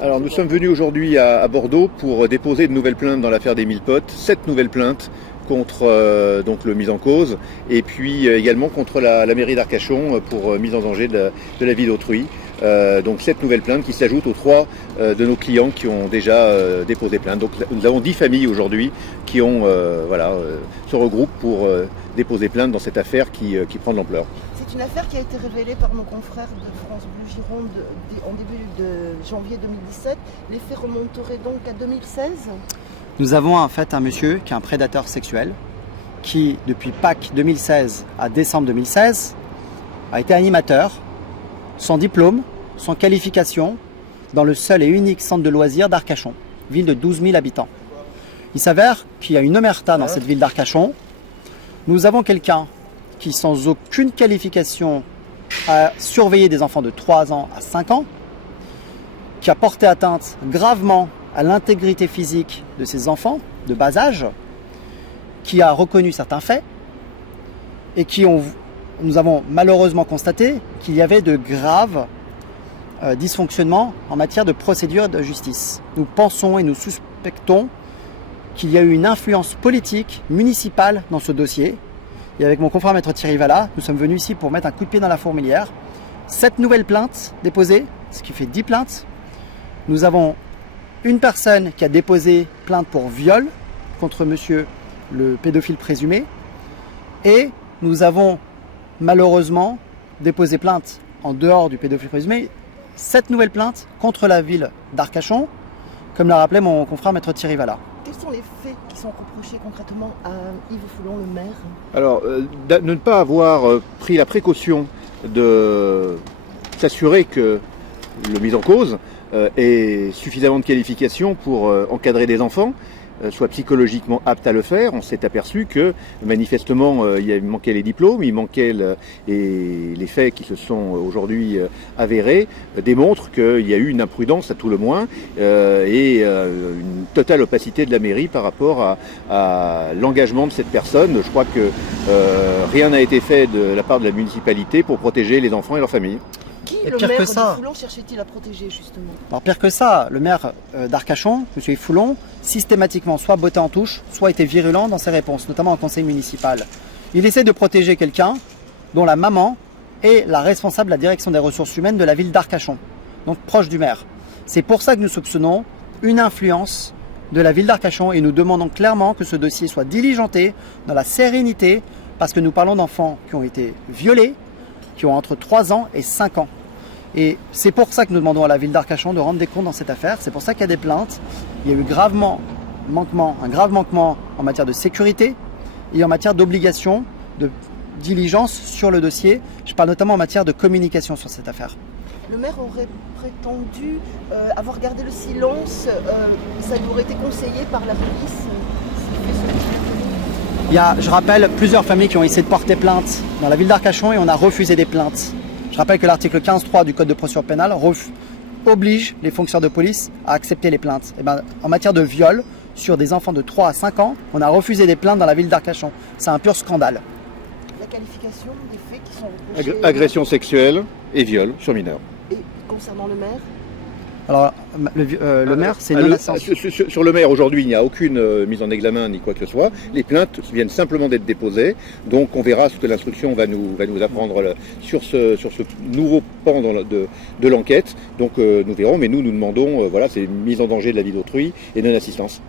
Alors nous sommes venus aujourd'hui à Bordeaux pour déposer de nouvelles plaintes dans l'affaire des Mille-Potes, 7 nouvelles plaintes contre donc le mis en cause et puis également contre la mairie d'Arcachon pour mise en danger de la vie d'autrui. Donc 7 nouvelles plaintes qui s'ajoutent aux 3 de nos clients qui ont déjà déposé plainte. Donc nous avons 10 familles aujourd'hui qui ont, se regroupent pour déposer plainte dans cette affaire qui prend de l'ampleur. C'est une affaire qui a été révélée par nos confrères de France Bleu Gironde en début de janvier 2017. Les faits remonteraient donc à 2016. Nous avons en fait un monsieur qui est un prédateur sexuel qui, depuis Pâques 2016 à décembre 2016, a été animateur, sans diplôme, sans qualification, dans le seul et unique centre de loisirs d'Arcachon, ville de 12 000 habitants. Il s'avère qu'il y a une omerta dans cette ville d'Arcachon. Nous avons quelqu'un qui, sans aucune qualification, a surveillé des enfants de 3 ans à 5 ans, qui a porté atteinte gravement à l'intégrité physique de ces enfants de bas âge, qui a reconnu certains faits et nous avons malheureusement constaté qu'il y avait de graves dysfonctionnements en matière de procédure de justice. Nous pensons et nous suspectons qu'il y a eu une influence politique municipale dans ce dossier. Et avec mon confrère maître Thierry Vallat, nous sommes venus ici pour mettre un coup de pied dans la fourmilière. 7 nouvelles plaintes déposées, ce qui fait 10 plaintes. Nous avons une personne qui a déposé plainte pour viol contre monsieur le pédophile présumé. Et nous avons malheureusement déposé plainte en dehors du pédophile présumé. 7 nouvelles plaintes contre la ville d'Arcachon, comme l'a rappelé mon confrère maître Thierry Vallat. Quels sont les faits qui sont reprochés concrètement à Yves Foulon, le maire? Alors, de ne pas avoir pris la précaution de s'assurer que le mis en cause ait suffisamment de qualifications pour encadrer des enfants, soit psychologiquement apte à le faire. On s'est aperçu que manifestement il manquait les diplômes, il manquait et les faits qui se sont aujourd'hui avérés démontrent qu'il y a eu une imprudence à tout le moins et une totale opacité de la mairie par rapport à l'engagement de cette personne. Je crois que rien n'a été fait de la part de la municipalité pour protéger les enfants et leurs familles. Qui, le maire de Foulon, cherchait-il à protéger justement? Alors pire que ça, le maire d'Arcachon, M. Yves Foulon, systématiquement soit botté en touche, soit été virulent dans ses réponses, notamment au conseil municipal. Il essaie de protéger quelqu'un dont la maman est la responsable de la direction des ressources humaines de la ville d'Arcachon, donc proche du maire. C'est pour ça que nous soupçonnons une influence de la ville d'Arcachon et nous demandons clairement que ce dossier soit diligenté dans la sérénité parce que nous parlons d'enfants qui ont été violés, qui ont entre 3 ans et 5 ans. Et c'est pour ça que nous demandons à la ville d'Arcachon de rendre des comptes dans cette affaire. C'est pour ça qu'il y a des plaintes. Il y a eu un grave manquement en matière de sécurité et en matière d'obligation de diligence sur le dossier. Je parle notamment en matière de communication sur cette affaire. Le maire aurait prétendu avoir gardé le silence. Ça lui aurait été conseillé par la police. Il y a, je rappelle, plusieurs familles qui ont essayé de porter plainte dans la ville d'Arcachon et on a refusé des plaintes. Je rappelle que l'article 15.3 du Code de procédure pénale oblige les fonctionnaires de police à accepter les plaintes. Et en matière de viol sur des enfants de 3 à 5 ans, on a refusé des plaintes dans la ville d'Arcachon. C'est un pur scandale. La qualification des faits qui sont reprochés... Agression sexuelle et viol sur mineurs. Et concernant le maire? Alors, le maire, c'est non assenti. Sur le maire, aujourd'hui, il n'y a aucune mise en examen ni quoi que ce soit. Les plaintes viennent simplement d'être déposées. Donc, on verra ce que l'instruction va nous apprendre sur ce nouveau pan de l'enquête. Donc, nous verrons. Mais nous demandons, c'est mise en danger de la vie d'autrui et non-assistance.